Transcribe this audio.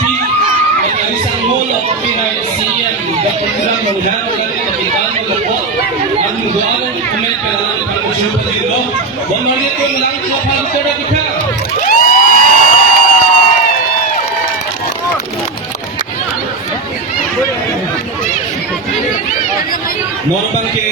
speak at ang isang molo o pinag-siyan dapat manghano kami kapitan ng lapot ang doanong kumet kailangan pang-usyo pa dito bumalit yung lang ko pang-usyo na kita Mohon bangke